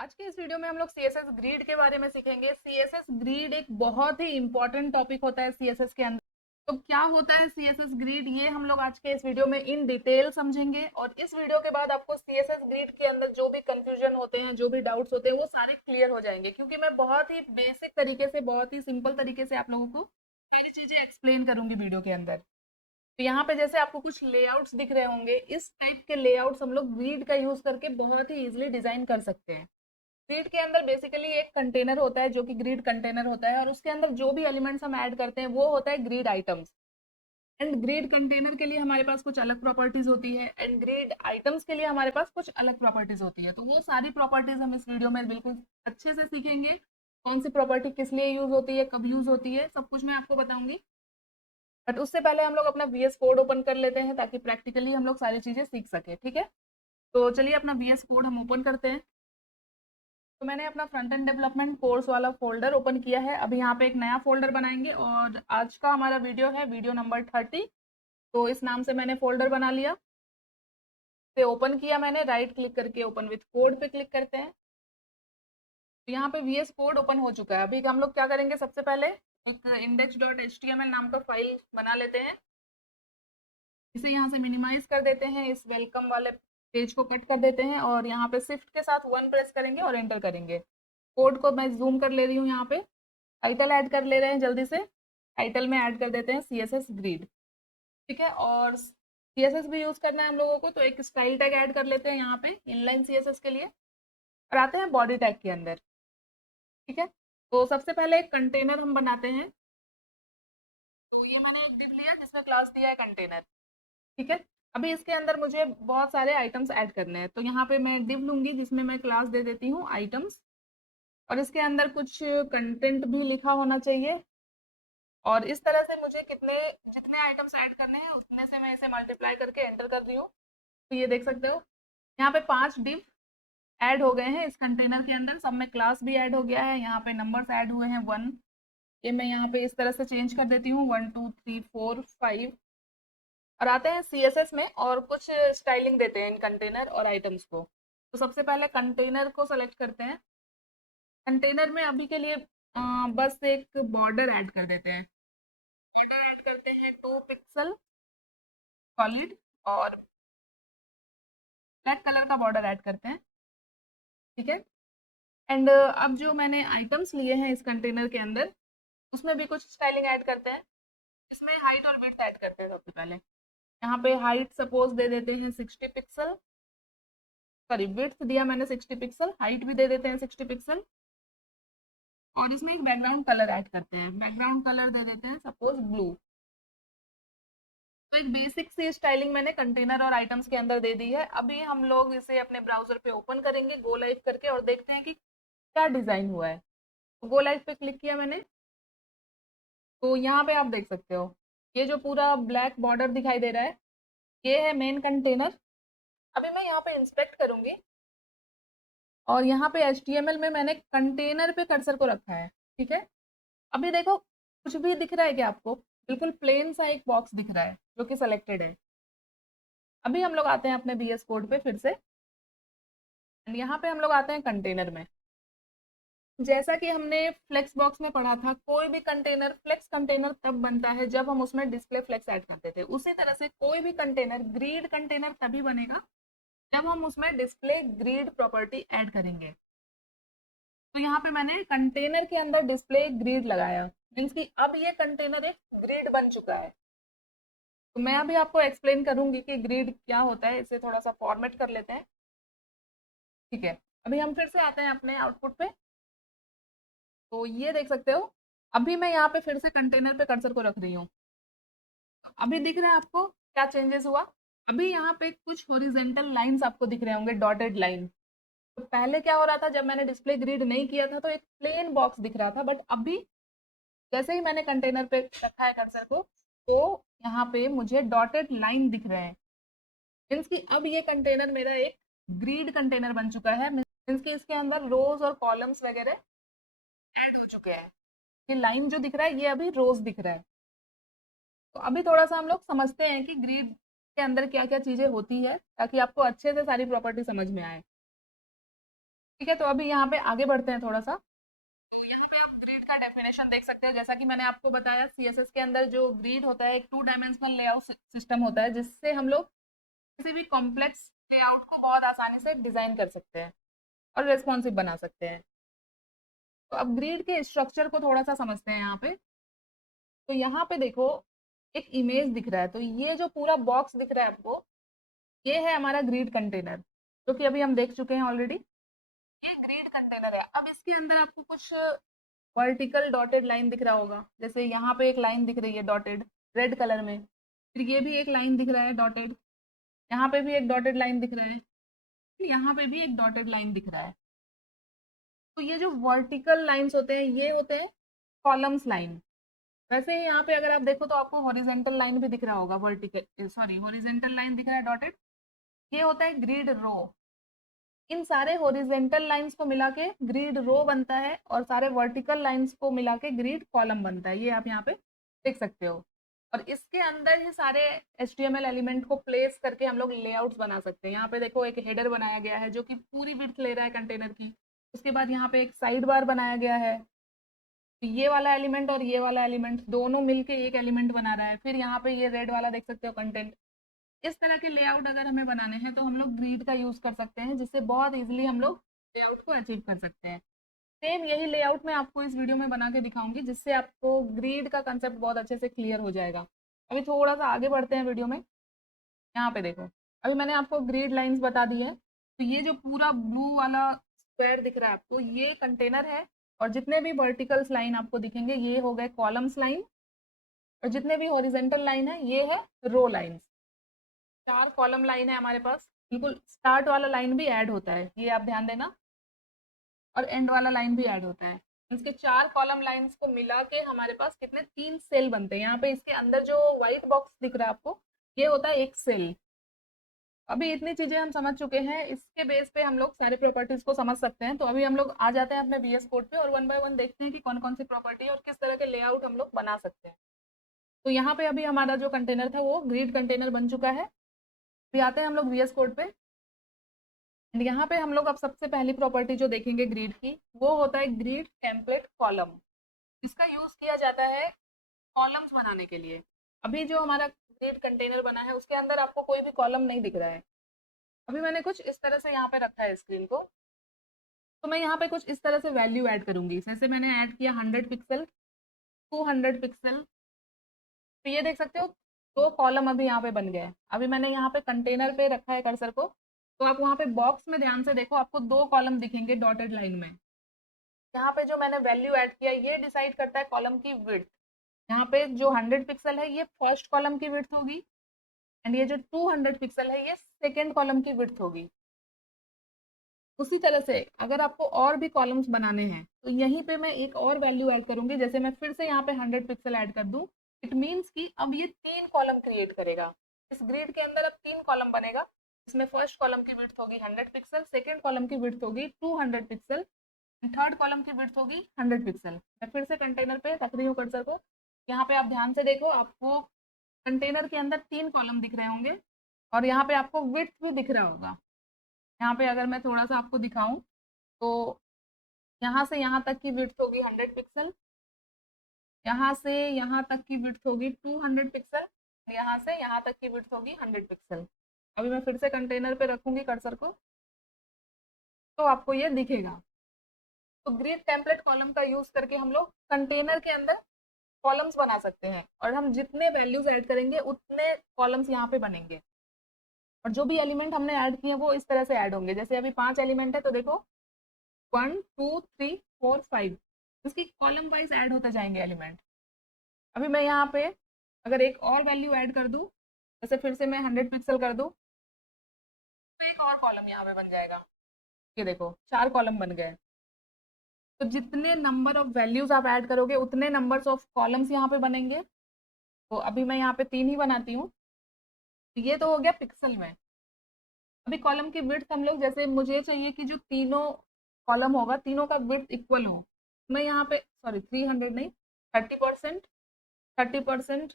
आज के इस वीडियो में हम लोग सीएसएस ग्रिड के बारे में सीखेंगे। सीएसएस ग्रिड एक बहुत ही इंपॉर्टेंट टॉपिक होता है सीएसएस के अंदर। तो क्या होता है सीएसएस ग्रिड, ये हम लोग आज के इस वीडियो में इन डिटेल समझेंगे। और इस वीडियो के बाद आपको सीएसएस ग्रिड के अंदर जो भी कंफ्यूजन होते हैं, जो भी डाउट्स होते हैं, वो सारे क्लियर हो जाएंगे, क्योंकि मैं बहुत ही बेसिक तरीके से, बहुत ही सिंपल तरीके से आप लोगों को सारी चीजें एक्सप्लेन करूंगी वीडियो के अंदर। तो यहाँ पे जैसे आपको कुछ लेआउट्स दिख रहे होंगे, इस टाइप के लेआउट्स हम लोग ग्रिड का यूज करके बहुत ही इजिली डिजाइन कर सकते हैं। ग्रिड के अंदर बेसिकली एक कंटेनर होता है जो कि ग्रिड कंटेनर होता है, और उसके अंदर जो भी एलिमेंट्स हम ऐड करते हैं वो होता है grid items. And grid container के लिए हमारे पास कुछ अलग प्रॉपर्टीज होती है, एंड ग्रिड आइटम्स के लिए हमारे पास कुछ अलग प्रॉपर्टीज होती है। तो वो सारी प्रॉपर्टीज हम इस वीडियो में बिल्कुल अच्छे से सीखेंगे। कौन सी प्रॉपर्टी किस लिए यूज होती है, कब यूज होती है, सब कुछ मैं आपको बताऊंगी। बट उससे पहले हम लोग अपना VS कोड ओपन कर लेते हैं, ताकि प्रैक्टिकली हम लोग सारी चीजें सीख सके। ठीक है, तो चलिए अपना VS कोड हम ओपन करते हैं। तो मैंने अपना फ्रंट एंड डेवलपमेंट कोर्स वाला फोल्डर ओपन किया है। अभी यहाँ पे एक नया फोल्डर बनाएंगे, और आज का हमारा वीडियो है वीडियो नंबर 30। तो इस नाम से मैंने फोल्डर बना लिया। फिर ओपन किया मैंने, राइट क्लिक करके ओपन विथ कोड पे क्लिक करते हैं। तो यहाँ पे VS कोड ओपन हो चुका है। अभी हम लोग क्या करेंगे, सबसे पहले एक index.html नाम का फाइल बना लेते हैं। इसे यहाँ से मिनिमाइज कर देते हैं, इस वेलकम वाले पेज को कट कर देते हैं, और यहाँ पे शिफ्ट के साथ 1 प्रेस करेंगे और एंटर करेंगे। कोड को मैं जूम कर ले रही हूँ। यहाँ पे टाइटल ऐड कर ले रहे हैं जल्दी से। टाइटल में ऐड कर देते हैं CSS ग्रिड। ठीक है, और CSS भी यूज करना है हम लोगों को, तो एक स्टाइल टैग ऐड कर लेते हैं यहाँ पे इनलाइन CSS के लिए। और आते हैं बॉडी टैग के अंदर। ठीक है, तो सबसे पहले एक कंटेनर हम बनाते हैं। तो ये मैंने एक डिव लिया जिसमें क्लास दिया है कंटेनर। ठीक है, अभी इसके अंदर मुझे बहुत सारे आइटम्स ऐड करने हैं, तो यहाँ पे मैं डिव लूंगी जिसमें मैं क्लास दे देती हूँ आइटम्स। और इसके अंदर कुछ कंटेंट भी लिखा होना चाहिए। और इस तरह से मुझे कितने जितने आइटम्स ऐड करने हैं उतने से मैं इसे मल्टीप्लाई करके एंटर कर रही हूँ। तो ये देख सकते हो, यहाँ पे 5 डिव ऐड हो गए हैं इस कंटेनर के अंदर। सब में क्लास भी ऐड हो गया है। यहाँ पे नंबर्स ऐड हुए हैं 1। ये मैं यहाँ पे इस तरह से चेंज कर देती हूँ, 1 2 3 4 5। और आते हैं CSS में और कुछ स्टाइलिंग देते हैं इन कंटेनर और आइटम्स को। तो सबसे पहले कंटेनर को सेलेक्ट करते हैं। कंटेनर में अभी के लिए बस एक बॉर्डर ऐड कर देते हैं। बॉर्डर ऐड करते हैं 2 पिक्सल सॉलिड, और ब्लैक कलर का बॉर्डर ऐड करते हैं। ठीक है, एंड अब जो मैंने आइटम्स लिए हैं इस कंटेनर के अंदर, उसमें भी कुछ स्टाइलिंग ऐड करते हैं। इसमें हाइट और विड्थ ऐड करते हैं सबसे पहले। यहाँ पे हाइट सपोज दे देते हैं 60 पिक्सल, सॉरी विड्थ दिया मैंने 60 पिक्सल, हाइट भी दे देते हैं 60 पिक्सल। और इसमें एक बैकग्राउंड कलर ऐड करते हैं। बैकग्राउंड कलर दे देते हैं सपोज ब्लू। तो एक बेसिक सी स्टाइलिंग मैंने कंटेनर और आइटम्स के अंदर दे दी है। अभी हम लोग इसे अपने ब्राउजर पे ओपन करेंगे गो लाइव करके, और देखते हैं कि क्या डिजाइन हुआ है। तो गो लाइव पे क्लिक किया मैंने। तो यहाँ पे आप देख सकते हो, ये जो पूरा ब्लैक बॉर्डर दिखाई दे रहा है, ये है मेन कंटेनर। अभी मैं यहाँ पे इंस्पेक्ट करूंगी, और यहाँ पे HTML में मैंने कंटेनर पे कर्सर को रखा है। ठीक है, अभी देखो, कुछ भी दिख रहा है क्या आपको? बिल्कुल प्लेन सा एक बॉक्स दिख रहा है जो कि सिलेक्टेड है। अभी हम लोग आते हैं अपने VS कोड पे फिर से, एंड यहाँ पे हम लोग आते हैं कंटेनर में। जैसा कि हमने फ्लेक्स बॉक्स में पढ़ा था, कोई भी कंटेनर फ्लेक्स कंटेनर तब बनता है जब हम उसमें डिस्प्ले फ्लेक्स ऐड करते थे। उसी तरह से कोई भी कंटेनर ग्रिड कंटेनर तभी बनेगा जब हम उसमें डिस्प्ले ग्रिड प्रॉपर्टी ऐड करेंगे। तो यहाँ पे मैंने कंटेनर के अंदर डिस्प्ले ग्रिड लगाया, मीन्स कि अब ये कंटेनर एक ग्रिड बन चुका है। तो मैं अभी आपको एक्सप्लेन करूंगी कि ग्रिड क्या होता है। इसे थोड़ा सा फॉर्मेट कर लेते हैं। ठीक है, अभी हम फिर से आते हैं अपने आउटपुट पे। तो ये देख सकते हो, अभी मैं यहाँ पे फिर से कंटेनर पे कर्सर को रख रही हूँ। अभी दिख रहा है आपको क्या चेंजेस हुआ? अभी यहाँ पे कुछ हॉरिजेंटल लाइंस आपको दिख रहे होंगे, डॉटेड लाइन। तो पहले क्या हो रहा था, जब मैंने डिस्प्ले ग्रिड नहीं किया था तो एक प्लेन बॉक्स दिख रहा था, बट अभी जैसे ही मैंने कंटेनर पे रखा है कर्सर को, तो यहाँ पे मुझे डॉटेड लाइन दिख रहे हैं। मीन्स कि अब ये कंटेनर मेरा एक ग्रिड कंटेनर बन चुका है। मीन्स कि इसके अंदर रोज और कॉलम्स वगैरह ऐड हो चुके हैं। ये लाइन जो दिख रहा है ये अभी रोज दिख रहा है। तो अभी थोड़ा सा हम लोग समझते हैं कि ग्रिड के अंदर क्या क्या चीजें होती है, ताकि आपको अच्छे से सारी प्रॉपर्टी समझ में आए। ठीक है, तो अभी यहाँ पे आगे बढ़ते हैं थोड़ा सा। यहाँ पे आप ग्रिड का डेफिनेशन देख सकते हैं। जैसा कि मैंने आपको बताया, सीएसएस के अंदर जो ग्रिड होता है एक 2 डायमेंशनल लेआउट सिस्टम होता है, जिससे हम लोग किसी भी कॉम्प्लेक्स लेआउट को बहुत आसानी से डिजाइन कर सकते हैं और रेस्पॉन्सिव बना सकते हैं। तो अब ग्रिड के स्ट्रक्चर को थोड़ा सा समझते हैं यहाँ पे। तो यहाँ पे देखो, एक इमेज दिख रहा है, तो ये जो पूरा बॉक्स दिख रहा है आपको, ये है हमारा ग्रिड कंटेनर, जो कि अभी हम देख चुके हैं ऑलरेडी। ये ग्रिड कंटेनर है। अब इसके अंदर आपको कुछ वर्टिकल डॉटेड लाइन दिख रहा होगा, जैसे यहाँ पे एक लाइन दिख रही है डॉटेड रेड कलर में, फिर ये भी एक लाइन दिख रहा है डॉटेड, यहाँ पे भी एक डॉटेड लाइन दिख रहा है, फिर यहाँ पे भी एक डॉटेड लाइन दिख रहा है। तो ये जो वर्टिकल लाइंस होते हैं, ये होते हैं कॉलम्स लाइन। वैसे ही यहाँ पे अगर आप देखो तो आपको हॉरिजेंटल लाइन भी दिख रहा होगा, वर्टिकल सॉरी हॉरिजेंटल लाइन दिख रहा है डॉटेड, ये होता है ग्रिड रो। इन सारे हॉरिजेंटल लाइंस को मिला के ग्रिड रो बनता है, और सारे वर्टिकल लाइंस को मिला के ग्रिड कॉलम बनता है। ये आप यहाँ पे देख सकते हो। और इसके अंदर ये सारे HTML एलिमेंट को प्लेस करके हम लोग लेआउट्स बना सकते हैं। यहाँ पे देखो एक हेडर बनाया गया है जो कि पूरी विड्थ ले रहा है कंटेनर की। उसके बाद यहाँ पे एक साइड बार बनाया गया है, तो ये वाला एलिमेंट और ये वाला एलिमेंट दोनों मिलके एक एलिमेंट बना रहा है। फिर यहाँ पे ये रेड वाला देख सकते हो कंटेंट। इस तरह के लेआउट अगर हमें बनाने हैं तो हम लोग ग्रिड का यूज कर सकते हैं, जिससे बहुत इजीली हम लोग लेआउट को अचीव कर सकते हैं। सेम यही लेआउट मैं आपको इस वीडियो में बना के दिखाऊंगी, जिससे आपको ग्रिड का कंसेप्ट बहुत अच्छे से क्लियर हो जाएगा। अभी थोड़ा सा आगे बढ़ते हैं वीडियो में। यहाँ पे देखो, अभी मैंने आपको ग्रिड लाइंस बता दी है। तो ये जो पूरा ब्लू वाला स्क्वायर दिख रहा है आपको, ये कंटेनर है। और जितने भी वर्टिकल्स लाइन आपको दिखेंगे, ये हो गए कॉलम्स लाइन। और जितने भी हॉरिजेंटल लाइन है, ये है रो लाइन्स। 4 कॉलम लाइन है हमारे पास। बिल्कुल स्टार्ट वाला लाइन भी ऐड होता है, ये आप ध्यान देना, और एंड वाला लाइन भी ऐड होता है। इसके 4 कॉलम लाइंस को मिला के हमारे पास कितने 3 सेल बनते हैं। यहाँ पे इसके अंदर जो व्हाइट बॉक्स दिख रहा है आपको, ये होता है एक सेल। अभी इतनी चीजें हम समझ चुके हैं, इसके बेस पे हम लोग सारे प्रॉपर्टीज को समझ सकते हैं। तो अभी हम लोग आ जाते हैं अपने VS कोड पे, और 1 बाय 1 देखते हैं कि कौन कौन सी प्रॉपर्टी और किस तरह के लेआउट हम लोग बना सकते हैं। तो यहाँ पे अभी हमारा जो कंटेनर था वो ग्रिड कंटेनर बन चुका है। अभी आते हैं हम लोग VS कोड पे। एंड यहाँ पे हम लोग अब सबसे पहली प्रॉपर्टी जो देखेंगे ग्रिड की, वो होता है ग्रिड टेम्पलेट कॉलम। इसका यूज किया जाता है कॉलम्स बनाने के लिए। अभी जो हमारा ग्रिड कंटेनर बना है, उसके अंदर आपको कोई भी कॉलम नहीं दिख रहा है। अभी मैंने कुछ इस तरह से यहाँ पे रखा है स्क्रीन को। तो मैं यहाँ पे कुछ इस तरह से वैल्यू ऐड करूंगी। जैसे मैंने ऐड किया 100 पिक्सल, 200 पिक्सल। तो ये देख सकते हो 2 कॉलम अभी यहाँ पे बन गए। अभी मैंने यहाँ पे कंटेनर पे रखा है कर्सर को, तो आप वहाँ पे बॉक्स में ध्यान से देखो, आपको 2 कॉलम दिखेंगे डॉटेड लाइन में। यहाँ पे जो मैंने वैल्यू ऐड किया, ये डिसाइड करता है कॉलम की विड्थ। यहाँ पे जो 100 पिक्सल है, ये फर्स्ट कॉलम की विड्थ होगी। एंड ये जो 200 पिक्सल है, ये सेकेंड कॉलम की विड्थ होगी। उसी तरह से अगर आपको और भी कॉलम्स बनाने हैं, तो यहीं पे मैं एक और वैल्यू ऐड करूंगी। जैसे मैं फिर से यहाँ पे 100 पिक्सल ऐड कर दूं, इट मीन्स कि अब ये 3 कॉलम क्रिएट करेगा। इस ग्रिड के अंदर अब 3 कॉलम बनेगा। इसमें फर्स्ट कॉलम की विड्थ होगी 100 पिक्सल, सेकेंड कॉलम की विड्थ होगी 200 पिक्सल, थर्ड कॉलम की विड्थ होगी 100 पिक्सल। मैं फिर से कंटेनर पे रख रही हूँ कर्सर को। यहाँ पे आप ध्यान से देखो, आपको कंटेनर के अंदर 3 कॉलम दिख रहे होंगे, और यहाँ पे आपको विड्थ भी दिख रहा होगा। यहाँ पे अगर मैं थोड़ा सा आपको दिखाऊं, तो यहाँ से यहाँ तक की विड्थ होगी 100 पिक्सल, यहाँ से यहाँ तक की विड्थ होगी 200 पिक्सल, यहाँ से यहाँ तक की विड्थ होगी 100 पिक्सल। अभी मैं फिर से कंटेनर पे रखूंगी कर्सर को, तो आपको ये दिखेगा। तो ग्रिड टेम्पलेट कॉलम का यूज करके हम लोग कंटेनर के अंदर कॉलम्स बना सकते हैं, और हम जितने वैल्यूज ऐड करेंगे उतने कॉलम्स यहाँ पे बनेंगे। और जो भी एलिमेंट हमने ऐड किए वो इस तरह से ऐड होंगे। जैसे अभी 5 एलिमेंट है, तो देखो 1 2 3 4 5, इसकी कॉलम वाइज ऐड होते जाएंगे एलिमेंट। अभी मैं यहाँ पे अगर एक और वैल्यू ऐड कर दूं, जैसे फिर से मैं 100 पिक्सल कर दूं, तो एक और कॉलम यहाँ पे बन जाएगा। ये देखो 4 कॉलम बन गए। तो जितने नंबर ऑफ वैल्यूज आप ऐड करोगे, उतने नंबर्स ऑफ कॉलम्स यहाँ पे बनेंगे। तो अभी मैं यहाँ पे 3 ही बनाती हूँ। तो ये तो हो गया पिक्सल में। अभी कॉलम की विड्थ हम लोग, जैसे मुझे चाहिए कि जो तीनों कॉलम होगा, तीनों का विड्थ इक्वल हो। मैं यहाँ पे सॉरी 300 नहीं, 30%, 30%,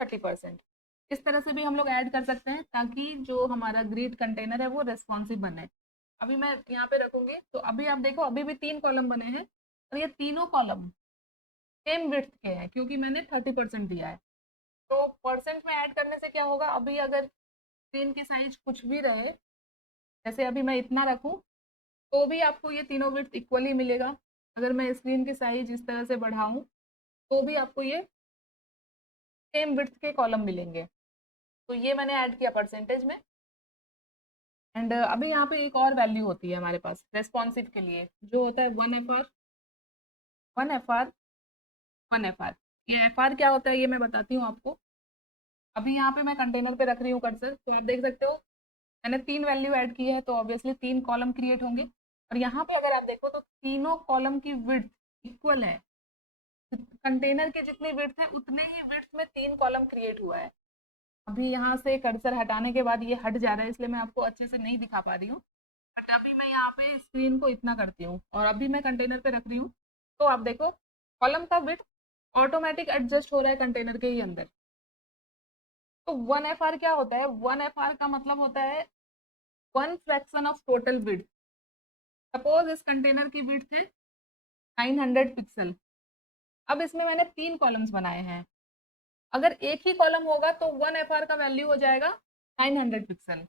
30%, इस तरह से भी हम लोग ऐड कर सकते हैं, ताकि जो हमारा ग्रिड कंटेनर है वो रेस्पॉन्सिव बने। अभी मैं यहाँ पे रखूंगी, तो अभी आप देखो अभी भी 3 कॉलम बने हैं और ये तीनों कॉलम सेम विड्थ के हैं क्योंकि मैंने 30% दिया है। तो परसेंट में ऐड करने से क्या होगा, अभी अगर स्क्रीन की साइज कुछ भी रहे, जैसे अभी मैं इतना रखूं, तो भी आपको ये तीनों विड्थ इक्वली मिलेगा। अगर मैं स्क्रीन की साइज इस तरह से बढ़ाऊं, तो भी आपको ये सेम विड्थ के कॉलम मिलेंगे। तो ये मैंने ऐड किया परसेंटेज में। एंड अभी यहाँ पे एक और वैल्यू होती है हमारे पास रेस्पॉन्सिव के लिए, जो होता है 1 FR, 1 FR, 1 FR। ये FR क्या होता है ये मैं बताती हूँ आपको। अभी यहाँ पे मैं कंटेनर पे रख रही हूँ कर्सर, तो आप देख सकते हो मैंने 3 वैल्यू ऐड की है, तो ऑब्वियसली 3 कॉलम क्रिएट होंगे। और यहाँ पे अगर आप देखो तो तीनों कॉलम की विड्थ इक्वल है। कंटेनर की जितनी विड्थ है उतने ही विड्थ में 3 कॉलम क्रिएट हुआ है। अभी यहाँ से कर्सर हटाने के बाद ये हट जा रहा है, इसलिए मैं आपको अच्छे से नहीं दिखा पा रही हूँ। बट अभी मैं यहाँ पे स्क्रीन को इतना करती हूँ और अभी मैं कंटेनर पे रख रही हूँ, तो आप देखो कॉलम का विड्थ ऑटोमेटिक एडजस्ट हो रहा है कंटेनर के ही अंदर। तो 1 FR क्या होता है, 1 FR का मतलब होता है 1 fraction of total width. Suppose इस कंटेनर की विड्थ है 900 पिक्सल। अब इसमें मैंने 3 कॉलम्स बनाए हैं, अगर एक ही कॉलम होगा तो 1 FR का वैल्यू हो जाएगा 900 पिक्सल,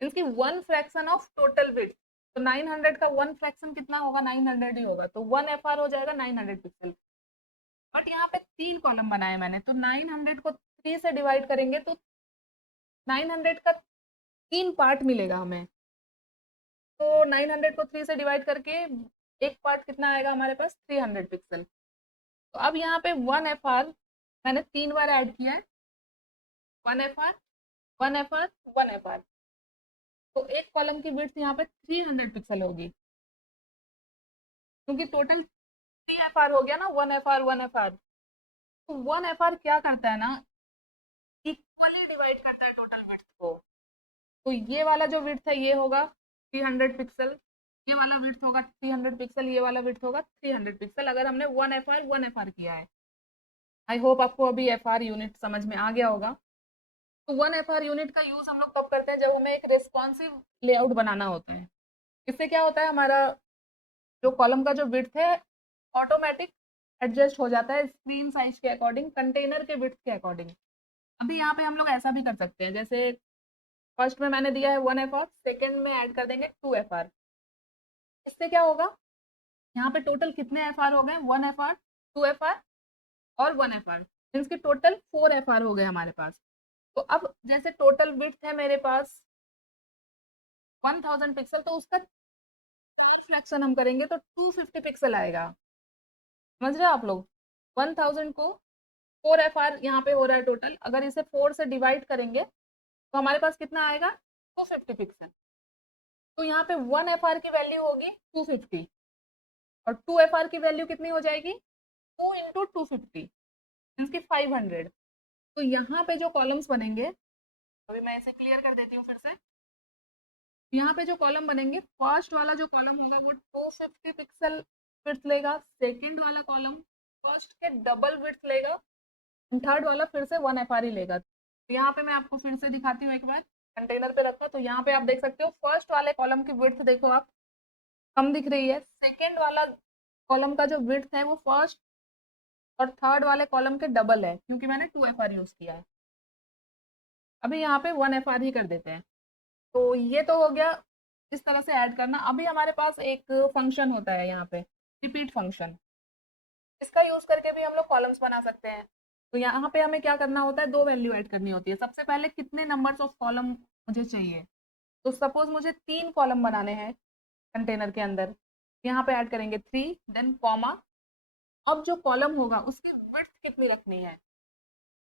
इसकी 1 फ्रैक्शन ऑफ टोटल विड्थ। तो 900 का 1 फ्रैक्शन कितना होगा, 900 ही होगा, तो 1 FR हो जाएगा 900 पिक्सल। बट यहाँ पे 3 कॉलम बनाए मैंने, तो 900 को 3 से डिवाइड करेंगे तो 900 का 3 पार्ट मिलेगा हमें। तो 900 को 3 से डिवाइड करके एक पार्ट कितना आएगा हमारे पास, 300 पिक्सल। तो अब यहाँ पे 1 FR मैंने 3 बार ऐड किया है, 1 FR, 1 FR, 1 FR। तो एक कॉलम की विड्थ यहाँ पे 300 पिक्सल होगी, क्योंकि टोटल 3 FR हो गया ना, 1 FR, 1 FR। तो 1 FR क्या करता है ना, इक्वली डिवाइड करता है टोटल विड्थ को। तो ये वाला जो विड्थ है ये होगा 300 पिक्सल, ये वाला विड्थ होगा 300 पिक्सल, ये वाला विड्थ होगा 300 पिक्सल, अगर हमने 1 FR 1 FR किया है। आई होप आपको अभी FR यूनिट समझ में आ गया होगा। तो 1 FR यूनिट का यूज हम लोग कब करते हैं, जब हमें एक रिस्पॉन्सिव लेआउट बनाना होता है। इससे क्या होता है, हमारा जो कॉलम का जो विड्थ है ऑटोमेटिक एडजस्ट हो जाता है स्क्रीन साइज के अकॉर्डिंग, कंटेनर के विड्थ के अकॉर्डिंग। अभी यहाँ पे हम लोग ऐसा भी कर सकते हैं, जैसे फर्स्ट में मैंने दिया है 1 FR, सेकेंड में ऐड कर देंगे 2 FR। इससे क्या होगा, यहाँ पे टोटल कितने FR हो गए, 1 FR, 2 FR और 1 FR, मीन्स की टोटल 4 FR हो गए हमारे पास। तो अब जैसे टोटल विड्थ है मेरे पास 1000 पिक्सल, तो उसका फ्रैक्शन हम करेंगे तो 250 पिक्सल आएगा। समझ रहे हो आप लोग, 1000 को 4 FR यहाँ पे हो रहा है टोटल, अगर इसे 4 से डिवाइड करेंगे तो हमारे पास कितना आएगा, 250 पिक्सल। तो यहाँ पे 1 FR की वैल्यू होगी 250 और 2 FR की वैल्यू कितनी हो जाएगी, 2 इंटू 250, मीन्स की 500। तो यहाँ पे जो कॉलम्स बनेंगे, अभी मैं इसे क्लियर कर देती हूँ फिर से। यहाँ पे जो कॉलम बनेंगे, फर्स्ट वाला जो कॉलम होगा वो 250 पिक्सल विड्थ लेगा, सेकंड वाला कॉलम फर्स्ट के डबल विड्थ लेगा, थर्ड वाला फिर से 1 FR ही लेगा। तो यहाँ पे मैं आपको फिर से दिखाती हूँ एक बार, कंटेनर पे रखा, तो यहाँ पे आप देख सकते हो फर्स्ट वाले कॉलम की विड्थ देखो आप कम दिख रही है, सेकेंड वाला कॉलम का जो विड्थ है वो फर्स्ट और थर्ड वाले कॉलम के डबल है, क्योंकि मैंने 2 FR यूज किया है। अभी यहाँ पे 1 FR ही कर देते हैं। तो ये तो हो गया इस तरह से ऐड करना। अभी हमारे पास एक फंक्शन होता है यहाँ पे, रिपीट फंक्शन, इसका यूज करके भी हम लोग कॉलम्स बना सकते हैं। तो यहाँ पे हमें क्या करना होता है, 2 वैल्यू ऐड करनी होती है। सबसे पहले कितने नंबर्स ऑफ कॉलम मुझे चाहिए, तो सपोज मुझे 3 कॉलम बनाने हैं कंटेनर के अंदर, यहाँ पे ऐड करेंगे 3, देन कॉमा। अब जो कॉलम होगा उसकी विड्थ कितनी रखनी है,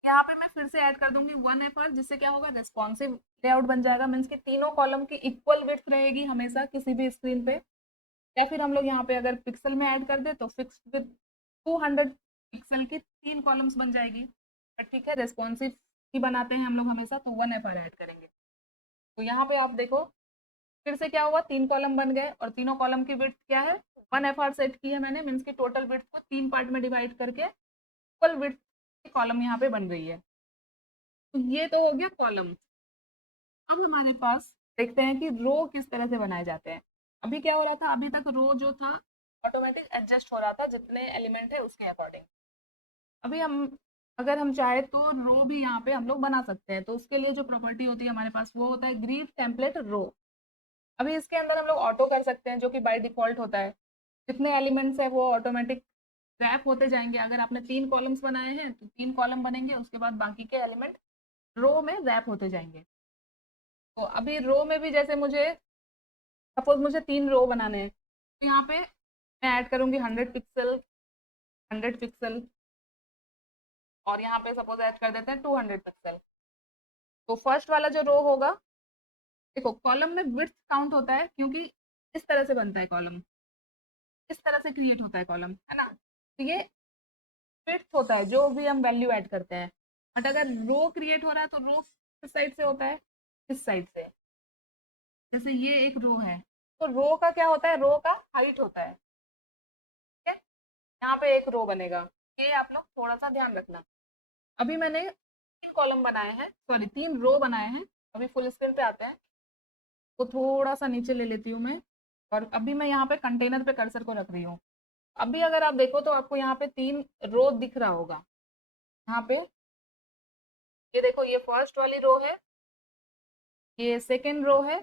यहाँ पे मैं फिर से ऐड कर दूंगी 1 FR, जिससे क्या होगा, रेस्पॉन्सिव लेआउट बन जाएगा, मीन्स कि तीनों कॉलम की इक्वल विड्थ रहेगी हमेशा किसी भी स्क्रीन पे। या फिर हम लोग यहाँ पे अगर पिक्सल में ऐड कर दे तो फिक्स्ड विद 200 पिक्सल की 3 कॉलम्स बन जाएगी। बट ठीक है, रेस्पॉन्सिव ही बनाते हैं हम लोग हमेशा, तो 1 FR ऐड करेंगे। तो यहाँ पे आप देखो फिर से क्या हुआ, 3 कॉलम बन गए और तीनों कॉलम की विड्थ क्या है, 1 FR सेट की है मैंने, मीन्स की टोटल विड्थ को 3 पार्ट में डिवाइड करके इक्वल विड्थ की कॉलम यहाँ पे बन रही है। तो ये तो हो गया कॉलम। अब हमारे पास देखते हैं कि रो किस तरह से बनाए जाते हैं। अभी क्या हो रहा था, अभी तक रो जो था ऑटोमेटिक एडजस्ट हो रहा था जितने एलिमेंट है उसके अकॉर्डिंग। अभी हम अगर हम चाहे तो रो भी यहाँ पे हम लोग बना सकते हैं। तो उसके लिए जो प्रॉपर्टी होती है हमारे पास वो होता है ग्रीड टेम्पलेट रो। अभी इसके अंदर हम लोग ऑटो कर सकते हैं जो कि बाय डिफॉल्ट होता है। जितने एलिमेंट्स है वो ऑटोमेटिक रैप होते जाएंगे। अगर आपने 3 कॉलम्स बनाए हैं तो 3 कॉलम बनेंगे, उसके बाद बाकी के एलिमेंट रो में रैप होते जाएंगे। तो अभी रो में भी जैसे मुझे सपोज मुझे 3 रो बनाने हैं तो यहाँ पे मैं ऐड करूंगी 100 पिक्सल, 100 पिक्सल, और यहाँ पे सपोज ऐड कर देते हैं 200 पिक्सल। तो फर्स्ट वाला जो रो होगा, देखो कॉलम में विड्थ काउंट होता है क्योंकि इस तरह से बनता है कॉलम, इस तरह से क्रिएट होता है कॉलम, है ना। तो ये विड्थ होता है जो भी हम वैल्यू ऐड करते हैं। बट अगर रो क्रिएट हो रहा है तो रो किस साइड से होता है, इस साइड से। जैसे ये एक रो है तो रो का क्या होता है, रो का हाइट होता है। ठीक है, यहाँ पे एक रो बनेगा, ये आप लोग थोड़ा सा ध्यान रखना। अभी मैंने 3 कॉलम बनाए हैं, सॉरी 3 रो बनाए हैं। अभी फुल स्क्रीन पे आते हैं तो थोड़ा सा नीचे ले लेती हूँ मैं, और अभी मैं यहाँ पे कंटेनर पे कर्सर को रख रही हूँ। अभी अगर आप देखो तो आपको यहाँ पे 3 रो दिख रहा होगा। यहाँ पे ये देखो, ये फर्स्ट वाली रो है, ये सेकेंड रो है,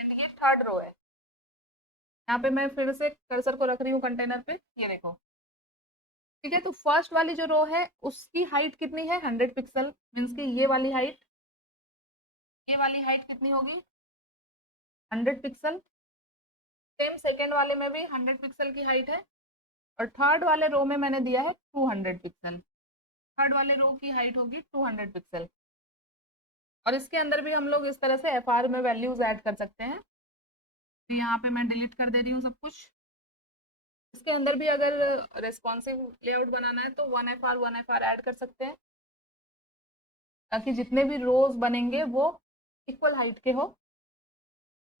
एंड ये थर्ड रो है। यहाँ पे मैं फिर से कर्सर को रख रही हूँ कंटेनर पे, ये देखो। ठीक है, तो फर्स्ट वाली जो रो है उसकी हाइट कितनी है, 100 पिक्सल, मीन्स की ये वाली हाइट, ये वाली हाइट कितनी होगी, 100 पिक्सल। सेम सेकेंड वाले में भी 100 पिक्सल की हाइट है, और थर्ड वाले रो में मैंने दिया है 200 पिक्सल। थर्ड वाले रो की हाइट होगी 200 पिक्सल। और इसके अंदर भी हम लोग इस तरह से एफ आर में वैल्यूज ऐड कर सकते हैं। तो यहाँ पे मैं डिलीट कर दे रही हूँ सब कुछ। इसके अंदर भी अगर रेस्पॉन्सिव लेआउट बनाना है तो 1 FR ऐड कर सकते हैं, ताकि जितने भी रोज बनेंगे वो इक्वल हाइट के हो।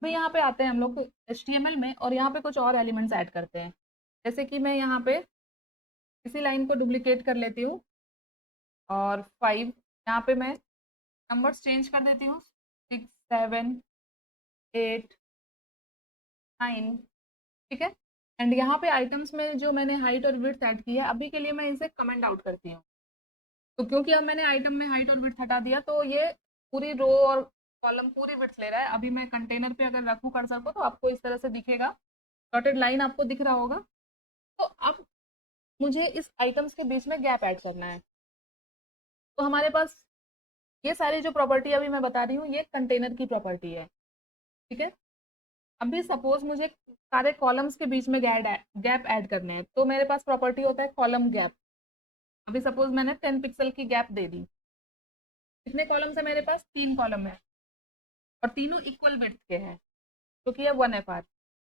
अभी यहाँ पे आते हैं हम लोग HTML में, और यहाँ पे कुछ और एलिमेंट्स ऐड करते हैं। जैसे कि मैं यहाँ पे इसी लाइन को डुप्लीकेट कर लेती हूँ, और 5 यहाँ पे मैं नंबर्स चेंज कर देती हूँ, 6, 7, 8, 9। ठीक है, एंड यहाँ पे आइटम्स में जो मैंने हाइट और विड्थ ऐड की है, अभी के लिए मैं इसे कमेंट आउट करती हूँ। तो क्योंकि अब मैंने आइटम में हाइट और विड्थ हटा दिया तो ये पूरी रो और कॉलम पूरी विड्थ ले रहा है। अभी मैं कंटेनर पे अगर रखूँ कर्सर को तो आपको इस तरह से दिखेगा, डॉटेड लाइन आपको दिख रहा होगा। तो अब मुझे इस आइटम्स के बीच में गैप ऐड करना है। तो हमारे पास ये सारी जो प्रॉपर्टी अभी मैं बता रही हूँ ये कंटेनर की प्रॉपर्टी है। ठीक है, अभी सपोज मुझे सारे कॉलम्स के बीच में गैप ऐड करने हैं तो मेरे पास प्रॉपर्टी होता है कॉलम गैप। अभी सपोज मैंने 10 पिक्सल की गैप दे दी। कितने कॉलम्स है मेरे पास, 3 कॉलम है, और तीनों इक्वल विड्थ के हैं क्योंकि ये 1 FR।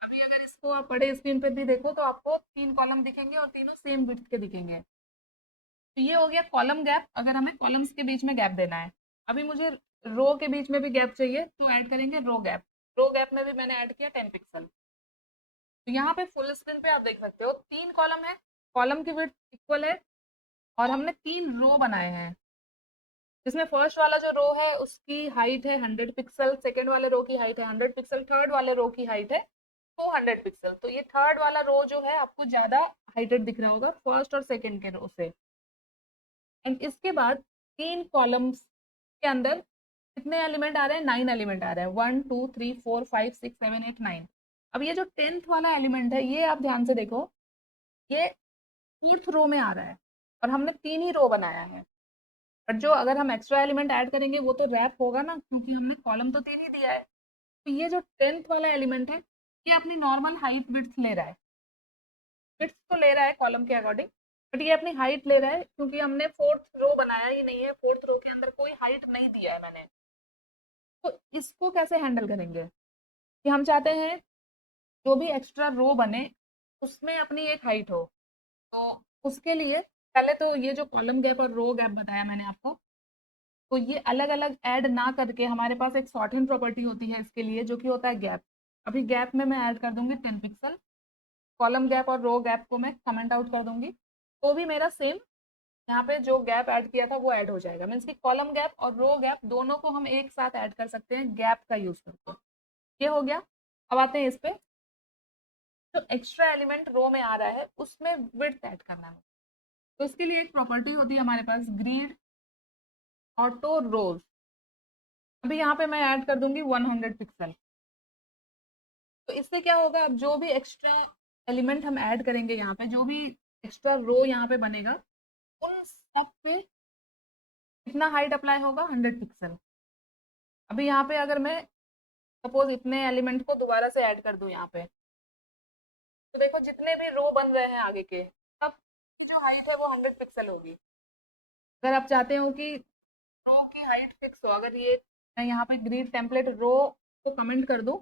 अभी अगर इसको आप बड़े स्क्रीन पे भी देखो तो आपको 3 कॉलम दिखेंगे और तीनों सेम विड्थ के दिखेंगे। तो ये हो गया कॉलम गैप, अगर हमें कॉलम्स के बीच में गैप देना है। अभी मुझे रो के बीच में भी गैप चाहिए तो ऐड करेंगे रो गैप। रो गैप में भी मैंने ऐड किया 10 पिक्सल। तो यहाँ पे फुल स्क्रीन पे आप देख सकते हो 3 कॉलम है, कॉलम की विड्थ इक्वल है, और हमने 3 रो बनाए हैं, जिसमें फर्स्ट वाला जो रो है उसकी हाइट है 100 पिक्सल, सेकेंड वाले रो की हाइट है 100 पिक्सल, थर्ड वाले रो की हाइट है 200 पिक्सल। तो ये थर्ड वाला रो जो है आपको ज्यादा हाइटेड दिख रहा होगा फर्स्ट और सेकेंड के रो से। एंड इसके बाद 3 कॉलम्स के अंदर कितने एलिमेंट आ रहे हैं, 9 एलिमेंट आ रहे हैं, 1 2 3 4 5 6 7 8 9। अब ये जो 10th वाला एलिमेंट है ये आप ध्यान से देखो, ये 4th रो में आ रहा है, और हमने 3 ही रो बनाया है। बट जो अगर हम एक्स्ट्रा एलिमेंट ऐड करेंगे वो तो रैप होगा ना, क्योंकि हमने कॉलम तो 3 ही दिया है। तो ये जो 10th वाला एलिमेंट है ये अपनी नॉर्मल हाइट विड्थ ले रहा है, विड्थ तो ले रहा है कॉलम के अकॉर्डिंग, बट ये अपनी हाइट ले रहा है क्योंकि हमने 4th रो बनाया ही नहीं है, 4th रो के अंदर कोई हाइट नहीं दिया है मैंने। तो इसको कैसे हैंडल करेंगे कि हम चाहते हैं जो भी एक्स्ट्रा रो बने उसमें अपनी एक हाइट हो। तो उसके लिए पहले तो ये जो कॉलम गैप और रो गैप बताया मैंने आपको, तो ये अलग अलग ऐड ना करके हमारे पास एक सॉर्टिंग प्रॉपर्टी होती है इसके लिए, जो कि होता है गैप। अभी गैप में मैं ऐड कर दूंगी 10 पिक्सल, कॉलम गैप और रो गैप को मैं कमेंट आउट कर दूंगी, तो भी मेरा सेम यहाँ पे जो गैप ऐड किया था वो ऐड हो जाएगा। मीन्स कि कॉलम गैप और रो गैप दोनों को हम एक साथ ऐड कर सकते हैं गैप का यूज करके। ये हो गया। अब आते हैं इस पे, जो एक्स्ट्रा एलिमेंट रो में आ रहा है उसमें विड्थ ऐड करना है। तो इसके लिए एक प्रॉपर्टी होती है हमारे पास, ग्रिड ऑटो रोज। अभी यहाँ पे मैं ऐड कर दूंगी 100 पिक्सल। तो इससे क्या होगा, अब जो भी एक्स्ट्रा एलिमेंट हम ऐड करेंगे यहाँ पे, जो भी एक्स्ट्रा रो यहाँ पे बनेगा, उन सब पे कितना हाइट अप्लाई होगा, 100 पिक्सल। अभी यहाँ पे अगर मैं सपोज इतने एलिमेंट को दोबारा से ऐड कर दूं यहाँ पे, तो देखो जितने भी रो बन रहे हैं आगे के, सब जो हाइट है वो 100 पिक्सल होगी। अगर आप चाहते हो कि रो की हाइट फिक्स हो, अगर ये मैं यहाँ पे ग्रिड टेम्पलेट रो को कमेंट कर दूं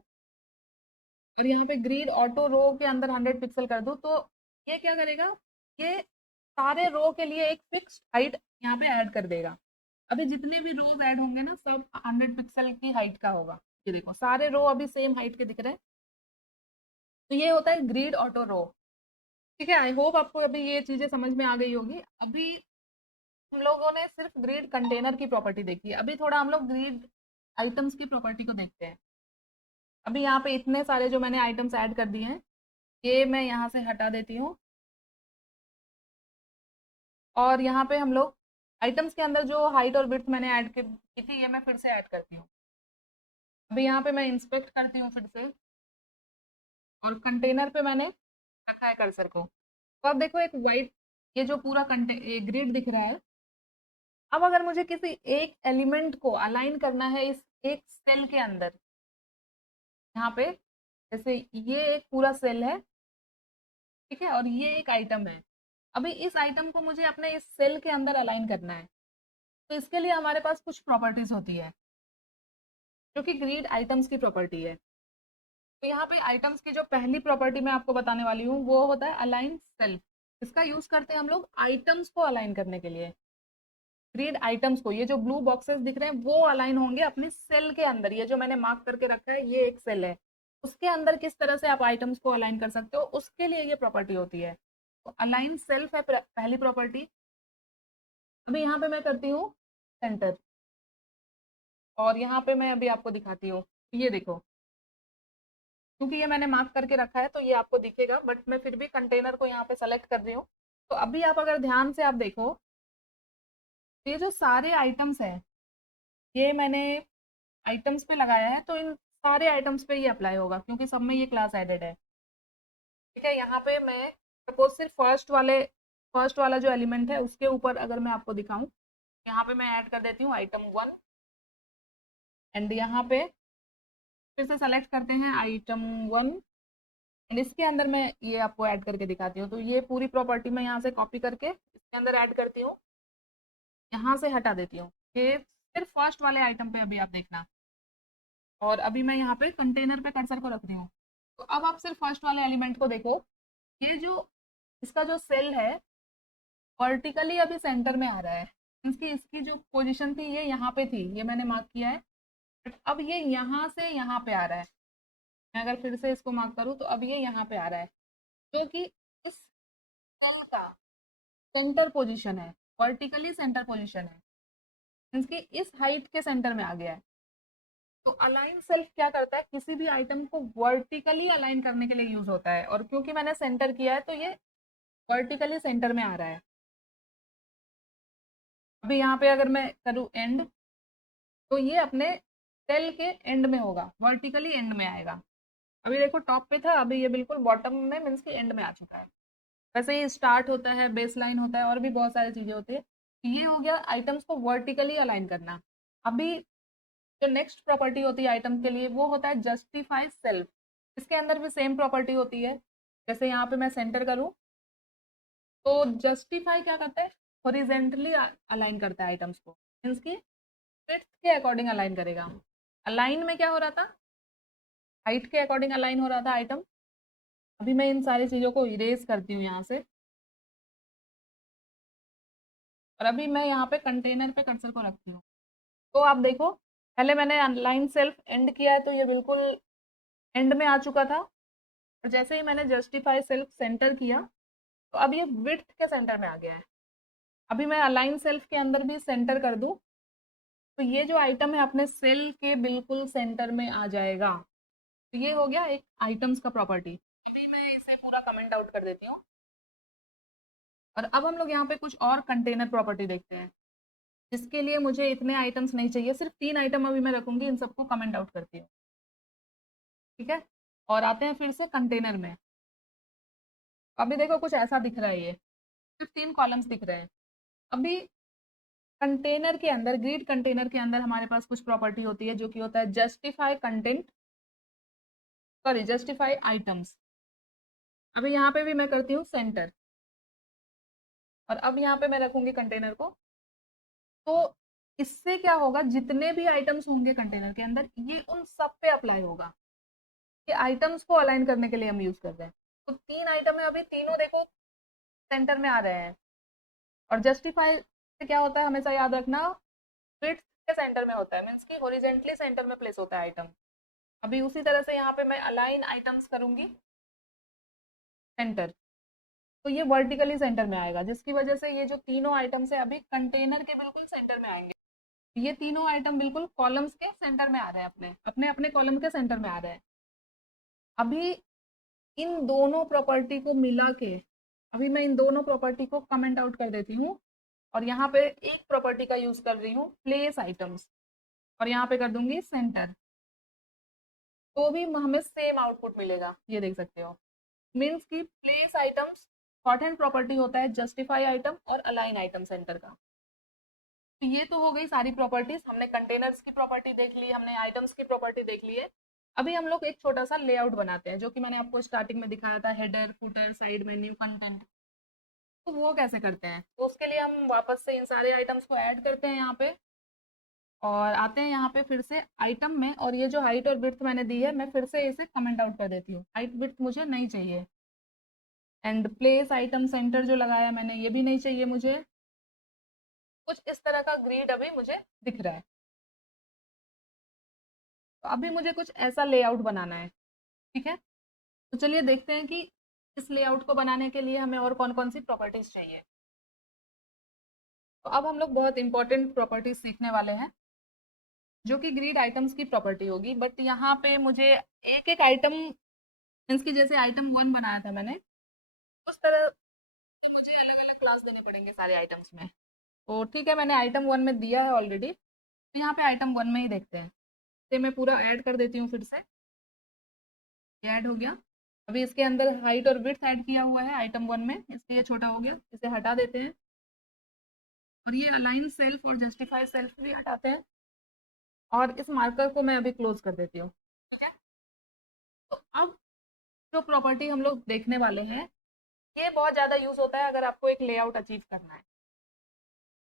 और यहाँ पे ग्रिड ऑटो रो के अंदर 100 पिक्सल कर दूं, तो ये क्या करेगा, ये सारे रो के लिए एक फिक्स्ड हाइट यहाँ पे ऐड कर देगा। अभी जितने भी रोज ऐड होंगे ना, सब 100 पिक्सल की हाइट का होगा। ये देखो सारे रो अभी सेम हाइट के दिख रहे हैं। तो ये होता है ग्रिड ऑटो रो। ठीक है, आई होप आपको अभी ये चीजें समझ में आ गई होगी। अभी हम लोगों ने सिर्फ ग्रिड कंटेनर की प्रॉपर्टी देखी है, अभी थोड़ा हम लोग ग्रिड आइटम्स की प्रॉपर्टी को देखते हैं। अभी यहाँ पे इतने सारे जो मैंने आइटम्स ऐड कर दिए हैं, ये मैं यहाँ से हटा देती हूँ। और यहाँ पे हम लोग आइटम्स के अंदर जो हाइट और विड्थ मैंने ऐड की थी, ये मैं फिर से ऐड करती हूँ। अभी यहाँ पे मैं इंस्पेक्ट करती हूँ फिर से, और कंटेनर पे मैंने रखा है कर्सर को। तो अब देखो एक वाइट, ये जो पूरा ग्रिड दिख रहा है। अब अगर मुझे किसी एक एलिमेंट को अलाइन करना है इस एक सेल के अंदर, यहाँ पे जैसे ये एक पूरा सेल है, ठीक है, और ये एक आइटम है। अभी इस आइटम को मुझे अपने इस सेल के अंदर अलाइन करना है, तो इसके लिए हमारे पास कुछ प्रॉपर्टीज होती है, जो कि ग्रिड आइटम्स की प्रॉपर्टी है। तो यहाँ पे आइटम्स की जो पहली प्रॉपर्टी मैं आपको बताने वाली हूँ वो होता है अलाइन सेल्फ। इसका यूज करते हैं हम लोग आइटम्स को अलाइन करने के लिए। ग्रिड आइटम्स को, ये जो ब्लू बॉक्सेस दिख रहे हैं वो अलाइन होंगे अपनी सेल के अंदर। ये जो मैंने मार्क करके रखा है ये एक सेल है, उसके अंदर किस तरह से आप आइटम्स को अलाइन कर सकते हो, उसके लिए ये प्रॉपर्टी होती है। तो अलाइन सेल्फ है पहली प्रॉपर्टी। अभी यहाँ पे मैं करती हूँ सेंटर, और यहाँ पे मैं अभी आपको दिखाती हूँ। ये देखो, क्योंकि ये मैंने मार्क करके रखा है तो ये आपको दिखेगा, बट मैं फिर भी कंटेनर को यहाँ पे सेलेक्ट कर रही हूँ। तो अभी आप अगर ध्यान से आप देखो, तो ये जो सारे आइटम्स हैं, ये मैंने आइटम्स पे लगाया है, तो इन सारे आइटम्स पे ये अप्लाई होगा क्योंकि सब में ये क्लास एडेड है। ठीक है, यहाँ पे मैं सपोज सिर्फ फर्स्ट वाला जो एलिमेंट है उसके ऊपर अगर मैं आपको दिखाऊं, यहाँ पे मैं ऐड कर देती हूँ आइटम 1, एंड यहाँ पे फिर से सेलेक्ट करते हैं आइटम 1, एंड इसके अंदर मैं ये आपको ऐड करके दिखाती हूँ। तो ये पूरी प्रॉपर्टी मैं यहाँ से कॉपी करके इसके अंदर ऐड करती हूँ, यहाँ से हटा देती हूँ। ये सिर्फ फर्स्ट वाले आइटम पे अभी आप देखना, और अभी मैं यहाँ पे कंटेनर पे कर्सर को रख रही हूँ। तो अब आप सिर्फ फर्स्ट वाले एलिमेंट को देखो, ये जो इसका जो सेल है वर्टिकली अभी सेंटर में आ रहा है। इसकी जो पोजीशन थी ये यहाँ पे थी, ये मैंने मार्क किया है, बट अब ये यहाँ से यहाँ पे आ रहा है। मैं अगर फिर से इसको मार्क करूँ तो अब ये यहाँ पे आ रहा है, जो कि इस सेल का सेंटर पोजीशन है, वर्टिकली सेंटर पोजीशन है, मीन्स कि इस हाइट के सेंटर में आ गया है। तो अलाइन सेल्फ क्या करता है, किसी भी आइटम को वर्टिकली अलाइन करने के लिए यूज होता है, और क्योंकि मैंने सेंटर किया है तो ये वर्टिकली सेंटर में आ रहा है। अभी यहाँ पे अगर मैं करूँ एंड, तो ये अपने सेल के एंड में होगा, वर्टिकली एंड में आएगा। अभी देखो टॉप पे था, अभी ये बिल्कुल बॉटम में मीन्स कि एंड में आ चुका है। वैसे ही स्टार्ट होता है, बेस लाइन होता है, और भी बहुत सारी चीजें होती है। ये हो गया आइटम्स को वर्टिकली अलाइन करना। अभी जो नेक्स्ट प्रॉपर्टी होती है आइटम के लिए वो होता है जस्टिफाई सेल्फ। इसके अंदर भी सेम प्रॉपर्टी होती है। जैसे यहाँ पे मैं सेंटर करूँ, तो जस्टिफाई क्या करता है, हॉरिजेंटली अलाइन करता है आइटम्स को, मीन्स की विड्थ के अकॉर्डिंग अलाइन करेगा। अलाइन में क्या हो रहा था, हाइट के अकॉर्डिंग अलाइन हो रहा था आइटम। अभी मैं इन सारी चीज़ों को इरेज करती हूँ यहाँ से, और अभी मैं यहाँ पे कंटेनर पे कर्सर को रखती हूँ। तो आप देखो, पहले मैंने अलाइन सेल्फ एंड किया है तो ये बिल्कुल एंड में आ चुका था, और जैसे ही मैंने जस्टिफाई सेल्फ सेंटर किया तो अब ये विड्थ के सेंटर में आ गया है। अभी मैं अलाइन सेल्फ के अंदर भी सेंटर कर दूं तो ये जो आइटम है अपने सेल के बिल्कुल सेंटर में आ जाएगा। तो ये हो गया एक आइटम्स का प्रॉपर्टी। अभी मैं इसे पूरा कमेंट आउट कर देती हूँ। और अब हम लोग यहाँ पे कुछ और कंटेनर प्रॉपर्टी देखते हैं जिसके लिए मुझे इतने आइटम्स नहीं चाहिए, सिर्फ 3 आइटम अभी मैं रखूंगी, इन सबको कमेंट आउट करती हूँ। ठीक है, और आते हैं फिर से कंटेनर में। अभी देखो कुछ ऐसा दिख रहा है, ये सिर्फ 3 कॉलम्स दिख रहे हैं। अभी कंटेनर के अंदर, ग्रिड कंटेनर के अंदर हमारे पास कुछ प्रॉपर्टी होती है जो कि होता है justify content, sorry justify items. अभी यहाँ पे भी मैं करती हूँ सेंटर, और अब यहाँ पे मैं रखूंगी कंटेनर को। तो इससे क्या होगा, जितने भी आइटम्स होंगे कंटेनर के अंदर ये उन सब पे अप्लाई होगा। ये आइटम्स को अलाइन करने के लिए हम यूज कर रहे हैं। तो 3 आइटम है, अभी तीनों देखो सेंटर में आ रहे हैं। और जस्टिफाई से क्या होता है, हमेशा याद रखना, विड्थ के सेंटर में होता है, मीन्स की हॉरिजेंटली सेंटर में प्लेस होता है आइटम। अभी उसी तरह से यहाँ पे मैं अलाइन आइटम्स करूंगी सेंटर, तो ये वर्टिकली सेंटर में आएगा, जिसकी वजह से ये जो तीनों आइटम्स है अभी कंटेनर के बिल्कुल सेंटर में आएंगे। ये तीनों आइटम बिल्कुल कॉलम्स के सेंटर में आ रहे हैं, अपने अपने अपने कॉलम के सेंटर में आ रहे हैं। अभी इन दोनों प्रॉपर्टी को मिला के, अभी मैं इन दोनों प्रॉपर्टी को कमेंट आउट कर देती हूँ, और यहाँ पे एक प्रॉपर्टी का यूज कर रही हूँ प्लेस आइटम्स, और यहाँ पे कर दूंगी सेंटर। तो भी हमें सेम आउटपुट मिलेगा, ये देख सकते हो। मीन्स की place items short hand property होता है जस्टिफाई आइटम और अलाइन आइटम सेंटर का। तो ये तो हो गई सारी प्रॉपर्टीज, हमने कंटेनर्स की प्रॉपर्टी देख ली, हमने आइटम्स की प्रॉपर्टी देख ली है। अभी हम लोग एक छोटा सा लेआउट बनाते हैं, जो कि मैंने आपको स्टार्टिंग में दिखाया था, header, footer, side menu, content. तो वो कैसे करते हैं, तो उसके लिए हम वापस से इन सारे आइटम्स को ऐड करते हैं यहाँ पे, और आते हैं यहाँ पे फिर से आइटम में, और ये जो हाइट और विड्थ मैंने दी है मैं फिर से इसे कमेंट आउट कर देती हूँ, हाइट विड्थ मुझे नहीं चाहिए। एंड प्लेस आइटम सेंटर जो लगाया मैंने ये भी नहीं चाहिए मुझे। कुछ इस तरह का ग्रिड अभी मुझे दिख रहा है। तो अभी मुझे कुछ ऐसा लेआउट बनाना है। ठीक है, तो चलिए देखते हैं कि इस लेआउट को बनाने के लिए हमें और कौन कौन सी प्रॉपर्टीज चाहिए। तो अब हम लोग बहुत इंपॉर्टेंट प्रॉपर्टीज सीखने वाले हैं, जो कि ग्रिड आइटम्स की प्रॉपर्टी होगी। बट यहाँ पे मुझे एक एक आइटम, मीन्स की जैसे आइटम 1 बनाया था मैंने, उस तरह मुझे अलग अलग क्लास देने पड़ेंगे सारे आइटम्स में। तो ठीक है, मैंने आइटम 1 में दिया है ऑलरेडी, तो यहाँ पे आइटम 1 में ही देखते हैं। तो मैं पूरा ऐड कर देती हूँ फिर से, ये ऐड हो गया। अभी इसके अंदर हाइट और विड्थ ऐड किया हुआ है आइटम 1 में, इसलिए छोटा हो गया, इसे हटा देते हैं। और ये अलाइन सेल्फ और जस्टिफाई सेल्फ भी हटाते हैं, और इस मार्कर को मैं अभी क्लोज कर देती हूँ। ठीक है, तो अब जो प्रॉपर्टी हम लोग देखने वाले हैं, ये बहुत ज़्यादा यूज होता है अगर आपको एक लेआउट अचीव करना है।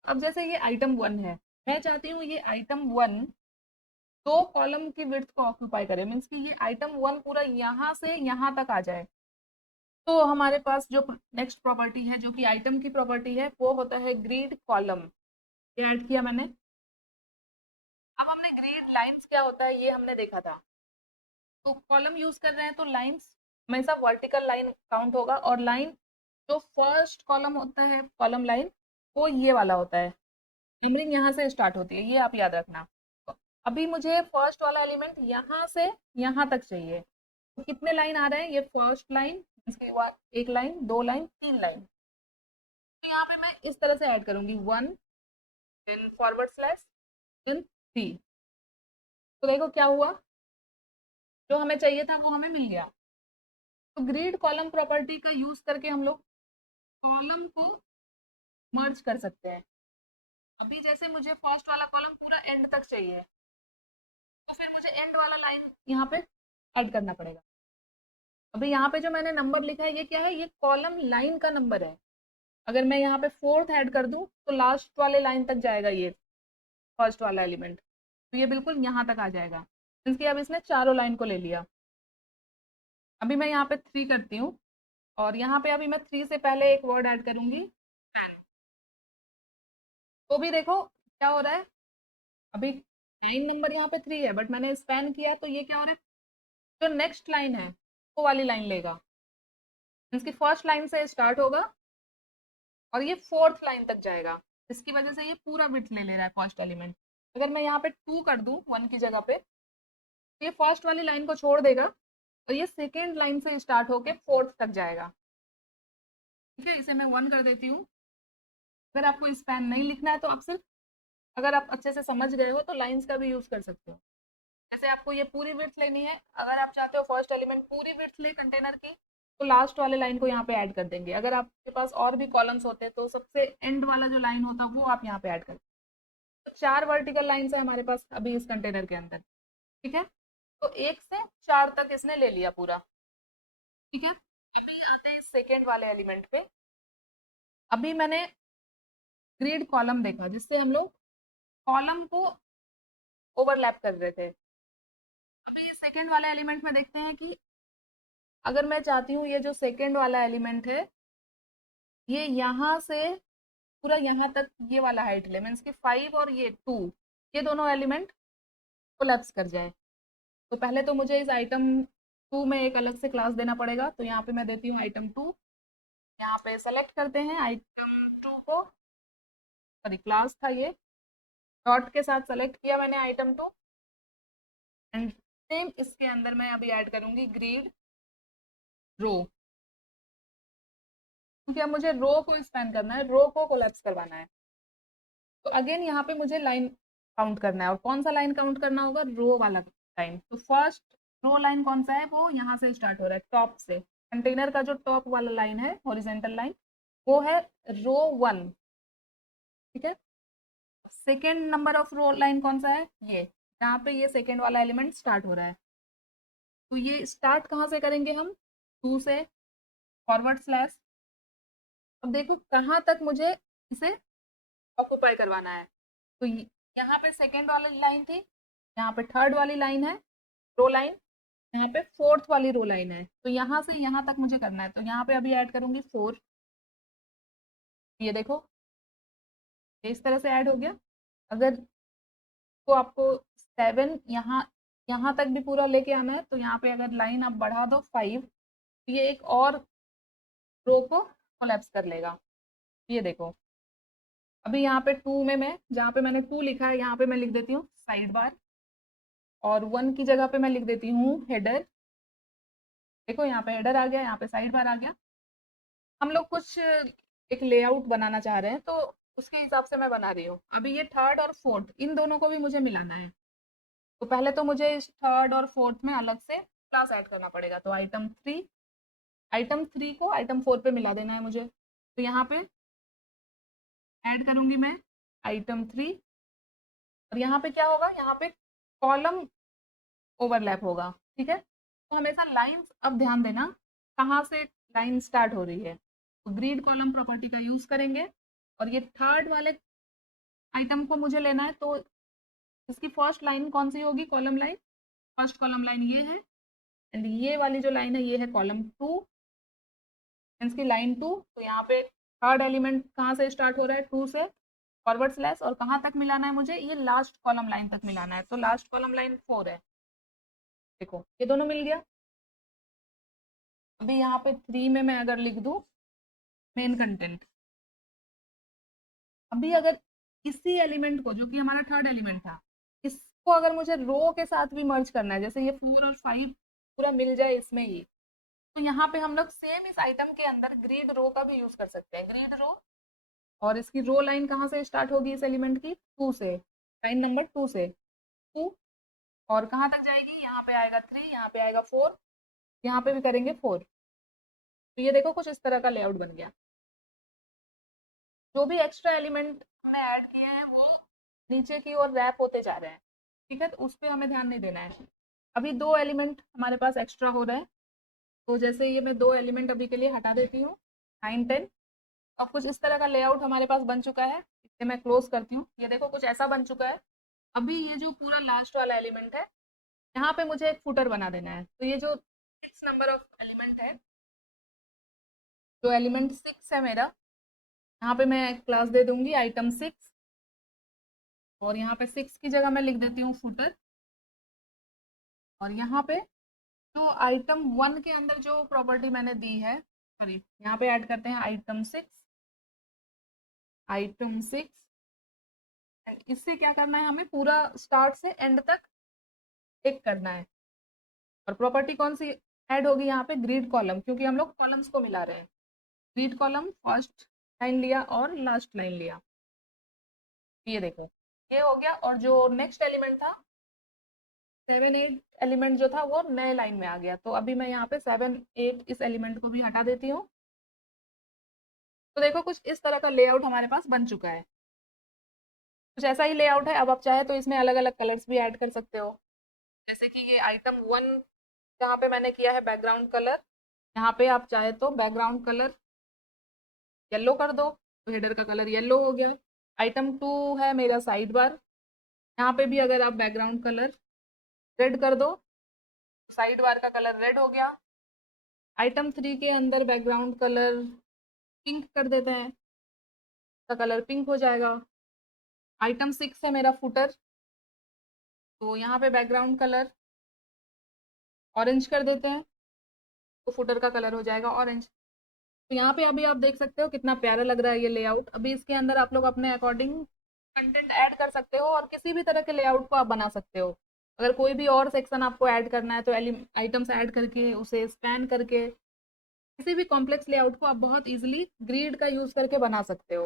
अब जैसे ये आइटम 1 है, मैं चाहती हूँ ये आइटम 1 दो कॉलम की विड्थ को ऑक्यूपाई करे, मीन्स कि ये आइटम 1 पूरा यहाँ से यहाँ तक आ जाए। तो हमारे पास जो नेक्स्ट प्रॉपर्टी है, जो कि आइटम की प्रॉपर्टी है, वो होता है ग्रिड कॉलम। ये ऐड किया मैंने। अब हमने ग्रिड लाइंस क्या होता है ये हमने देखा था। तो कॉलम यूज कर रहे हैं तो लाइंस हमेशा वर्टिकल लाइन काउंट होगा, और लाइन जो फर्स्ट कॉलम होता है, कॉलम लाइन, वो ये वाला होता है, नंबरिंग यहाँ से स्टार्ट होती है, ये आप याद रखना। तो अभी मुझे फर्स्ट वाला एलिमेंट यहाँ से यहाँ तक चाहिए। तो कितने लाइन आ रहे हैं, ये फर्स्ट लाइन, इसके बाद एक लाइन, दो लाइन, तीन लाइन। तो यहाँ पे मैं इस तरह से ऐड करूंगी, 1 देन फॉरवर्ड स्लैश 1 3। तो देखो क्या हुआ, जो हमें चाहिए था वो हमें मिल गया। तो ग्रिड कॉलम प्रॉपर्टी का यूज करके हम लोग कॉलम को मर्ज कर सकते हैं। अभी जैसे मुझे फर्स्ट वाला कॉलम पूरा एंड तक चाहिए, तो फिर मुझे एंड वाला लाइन यहाँ पे ऐड करना पड़ेगा। अभी यहाँ पे जो मैंने नंबर लिखा है ये क्या है, ये कॉलम लाइन का नंबर है। अगर मैं यहाँ पे फोर्थ ऐड कर दूं तो लास्ट वाले लाइन तक जाएगा ये फर्स्ट वाला एलिमेंट, तो ये बिल्कुल यहाँ तक आ जाएगा, क्योंकि अब इसने चारों लाइन को ले लिया। अभी मैं यहाँ पे 3 करती हूँ, और यहाँ पे अभी मैं 3 से पहले एक वर्ड ऐड करूंगी, पैन। तो भी देखो क्या हो रहा है, अभी लाइन नंबर यहाँ पे 3 है, बट मैंने स्पैन किया तो ये क्या हो रहा है, जो नेक्स्ट लाइन है वो वाली लाइन लेगा, इसकी फर्स्ट लाइन से स्टार्ट होगा और ये 4th लाइन तक जाएगा, इसकी वजह से ये पूरा बिट ले ले रहा है फर्स्ट एलिमेंट। अगर मैं यहाँ पे 2 कर दूं 1 की जगह पे, तो ये फर्स्ट वाली लाइन को छोड़ देगा और ये सेकेंड लाइन से स्टार्ट होके 4th तक जाएगा। ठीक है, इसे मैं 1 कर देती हूँ। अगर आपको स्पैन नहीं लिखना है तो आप सिर्फ, अगर आप अच्छे से समझ गए हो तो लाइंस का भी यूज कर सकते हो। जैसे आपको ये पूरी विड्थ लेनी है, अगर आप चाहते हो फर्स्ट एलिमेंट पूरी विड्थ ले कंटेनर की, तो लास्ट वाले लाइन को यहाँ पे ऐड कर देंगे। अगर आपके पास और भी कॉलम्स होते तो सबसे एंड वाला जो लाइन होता वो आप यहाँ पे ऐड कर, तो 4 वर्टिकल लाइन्स है हमारे पास अभी इस कंटेनर के अंदर। ठीक है, तो 1 से 4 तक इसने ले लिया पूरा। ठीक है, अभी आते हैं सेकेंड वाले एलिमेंट पे। अभी मैंने ग्रिड कॉलम देखा जिससे हम लोग कॉलम को ओवरलैप कर रहे थे। अभी सेकेंड वाले एलिमेंट में देखते हैं कि अगर मैं चाहती हूँ ये जो सेकेंड वाला एलिमेंट है ये यहाँ से पूरा यहाँ तक ये वाला हाइट ले, मीन्स कि 5 और ये 2, ये दोनों एलिमेंट कोलैप्स कर जाए, तो पहले तो मुझे इस आइटम 2 में एक अलग से क्लास देना पड़ेगा। तो यहाँ पे मैं देती हूँ आइटम 2, यहाँ पे सेलेक्ट करते हैं आइटम 2 को, सॉरी क्लास था ये, डॉट के साथ सेलेक्ट किया मैंने आइटम 2, एंड सेम इसके अंदर मैं अभी ऐड करूंगी ग्रिड रो, क्योंकि अब मुझे रो को स्पैन करना है, रो को कोलैप्स करवाना है। तो अगेन यहाँ पे मुझे लाइन काउंट करना है, और कौन सा लाइन काउंट करना होगा, रो वाला लाइन। तो फर्स्ट रो लाइन कौन सा है, वो यहाँ से स्टार्ट हो रहा है टॉप से, कंटेनर का जो टॉप वाला लाइन है हॉरिजेंटल लाइन वो है रो 1। ठीक है, second number of row line कौन सा है, ये यहाँ पे ये सेकेंड वाला एलिमेंट स्टार्ट हो रहा है। तो ये स्टार्ट कहाँ से करेंगे हम, 2 से फॉरवर्ड स्लैश। अब देखो कहाँ तक मुझे इसे ऑक्यूपाई करवाना है, तो यहाँ पे सेकेंड वाली लाइन थी, यहाँ पे थर्ड वाली लाइन है रो लाइन, यहाँ पे फोर्थ वाली रो लाइन है, तो यहाँ से यहाँ तक मुझे करना है। तो यहाँ पे अभी ऐड करूंगी 4, ये देखो ये इस तरह से ऐड हो गया। अगर तो आपको 7 यहाँ यहाँ तक भी पूरा लेके आना है, तो यहाँ पे अगर लाइन आप बढ़ा दो 5, तो ये एक और रो को कोलैप्स कर लेगा। ये देखो अभी यहाँ पे 2 में मैं, जहाँ पे मैंने 2 लिखा है यहाँ पे मैं लिख देती हूँ साइड बार, और 1 की जगह पे मैं लिख देती हूँ हेडर। देखो यहाँ पे हेडर आ गया, यहाँ पे साइड बार आ गया। हम लोग कुछ एक लेआउट बनाना चाह रहे हैं तो उसके हिसाब से मैं बना रही हूँ। अभी ये थर्ड और फोर्थ इन दोनों को भी मुझे मिलाना है, तो पहले तो मुझे इस थर्ड और फोर्थ में अलग से क्लास ऐड करना पड़ेगा। तो आइटम 3 को आइटम 4 पे मिला देना है मुझे। तो यहाँ पे ऐड करूंगी मैं आइटम 3, और यहाँ पे क्या होगा, यहाँ पे कॉलम ओवरलैप होगा। ठीक है, तो हमेशा लाइंस, अब ध्यान देना कहाँ से लाइन स्टार्ट हो रही है, तो ग्रीड कॉलम प्रॉपर्टी का यूज करेंगे। और ये थर्ड वाले आइटम को मुझे लेना है, तो इसकी फर्स्ट लाइन कौन सी होगी, column line, first column line ये है, एंड ये वाली जो लाइन है ये है कॉलम 2, इसकी लाइन 2। तो यहाँ पे थर्ड एलिमेंट कहाँ से स्टार्ट हो रहा है, 2 से फॉरवर्ड स्लैश, और कहाँ तक मिलाना है मुझे, ये लास्ट कॉलम लाइन तक मिलाना है। तो लास्ट कॉलम लाइन 4 है, देखो ये दोनों मिल गया। अभी यहाँ पे 3 में मैं अगर लिख दूँ मेन कंटेंट, अभी अगर इसी एलिमेंट को, जो कि हमारा थर्ड एलिमेंट था, इसको अगर मुझे रो के साथ भी मर्ज करना है, जैसे ये 4 और 5 पूरा मिल जाए इसमें ही, तो यहाँ पे हम लोग सेम इस आइटम के अंदर ग्रिड रो का भी यूज कर सकते हैं, ग्रिड रो। और इसकी रो लाइन कहाँ से स्टार्ट होगी इस एलिमेंट की, 2 से, लाइन नंबर 2 से 2, और कहाँ तक जाएगी, यहाँ पे आएगा 3, यहाँ पे आएगा 4, यहाँ पे भी करेंगे 4। तो ये देखो कुछ इस तरह का लेआउट बन गया। जो भी एक्स्ट्रा एलिमेंट हमने ऐड किए हैं वो नीचे की ओर रैप होते जा रहे हैं। ठीक है, तो उस पर हमें ध्यान नहीं देना है। अभी 2 एलिमेंट हमारे पास एक्स्ट्रा हो रहे हैं, तो जैसे ये मैं 2 एलिमेंट अभी के लिए हटा देती हूँ, 9 10। अब कुछ इस तरह का लेआउट हमारे पास बन चुका है, इसे मैं क्लोज करती हूँ। ये देखो कुछ ऐसा बन चुका है। अभी ये जो पूरा लास्ट वाला एलिमेंट है, यहाँ पे मुझे एक फुटर बना देना है। तो ये जो 6 नंबर ऑफ एलिमेंट है, जो एलिमेंट 6 है मेरा, यहाँ पे मैं क्लास दे दूंगी आइटम 6, और यहाँ पे 6 की जगह मैं लिख देती हूँ फुटर। और यहाँ पे जो आइटम 1 के अंदर जो प्रॉपर्टी मैंने दी है, सॉरी यहाँ पे ऐड करते हैं आइटम 6, आइटम 6। इससे क्या करना है, हमें पूरा स्टार्ट से एंड तक टिक करना है। और प्रॉपर्टी कौन सी ऐड होगी यहाँ पे, ग्रीड कॉलम, क्योंकि हम लोग कॉलम्स को मिला रहे हैं। ग्रीड कॉलम फर्स्ट लाइन लिया और लास्ट लाइन लिया, ये देखो ये हो गया। और जो नेक्स्ट एलिमेंट था 7 8 एलिमेंट जो था वो नए लाइन में आ गया। तो अभी मैं यहाँ पे 7 8 इस एलिमेंट को भी हटा देती हूँ। तो देखो कुछ इस तरह का लेआउट हमारे पास बन चुका है। कुछ ऐसा ही लेआउट है। अब आप चाहे तो इसमें अलग अलग कलर्स भी ऐड कर सकते हो। जैसे कि ये आइटम 1 जहाँ पे मैंने किया है बैकग्राउंड कलर, यहाँ पे आप चाहे तो बैकग्राउंड कलर येलो कर दो, तो हेडर का कलर येलो हो गया। आइटम 2 है मेरा साइड बार, यहाँ पे भी अगर आप बैकग्राउंड कलर रेड कर दो, साइड बार का कलर रेड हो गया। आइटम 3 के अंदर बैकग्राउंड कलर पिंक कर देते हैं, का कलर पिंक हो जाएगा। आइटम 6 है मेरा फुटर, तो यहाँ पे बैकग्राउंड कलर ऑरेंज कर देते हैं, तो फुटर का कलर हो जाएगा ऑरेंज। तो यहाँ पे अभी आप देख सकते हो कितना प्यारा लग रहा है ये लेआउट। अभी इसके अंदर आप लोग अपने अकॉर्डिंग कंटेंट ऐड कर सकते हो और किसी भी तरह के लेआउट को आप बना सकते हो। अगर कोई भी और सेक्शन आपको ऐड करना है तो आइटम्स ऐड करके उसे स्पैन करके किसी भी कॉम्प्लेक्स लेआउट को आप बहुत इजीली ग्रिड का यूज करके बना सकते हो।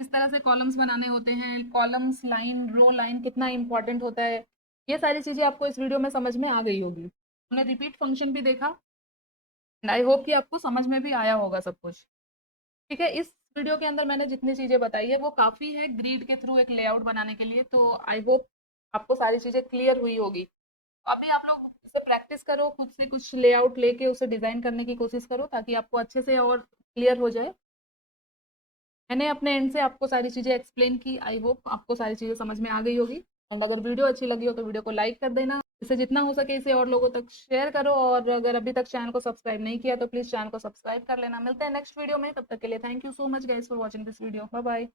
इस तरह से कॉलम्स बनाने होते हैं, कॉलम्स, लाइन, रो लाइन कितना इंपॉर्टेंट होता है, ये सारी चीजें आपको इस वीडियो में समझ में आ गई होगी। हमने रिपीट फंक्शन भी देखा एंड आई होप कि आपको समझ में भी आया होगा सब कुछ। ठीक है, इस वीडियो के अंदर मैंने जितनी चीज़ें बताई है वो काफ़ी है ग्रिड के थ्रू एक लेआउट बनाने के लिए। तो आई होप आपको सारी चीज़ें क्लियर हुई होगी। तो अभी आप लोग इसे प्रैक्टिस करो, खुद से कुछ लेआउट लेके उसे डिज़ाइन करने की कोशिश करो ताकि आपको अच्छे से और क्लियर हो जाए। मैंने अपने एंड से आपको सारी चीज़ें एक्सप्लेन की, आई होप आपको सारी चीज़ें समझ में आ गई होगी। एंड अगर वीडियो अच्छी लगी हो तो वीडियो को लाइक कर देना, इससे जितना हो सके इसे और लोगों तक शेयर करो। और अगर अभी तक चैनल को सब्सक्राइब नहीं किया तो प्लीज़ चैनल को सब्सक्राइब कर लेना। मिलते हैं नेक्स्ट वीडियो में, तब तक के लिए thank you so much guys for watching this video. Bye bye.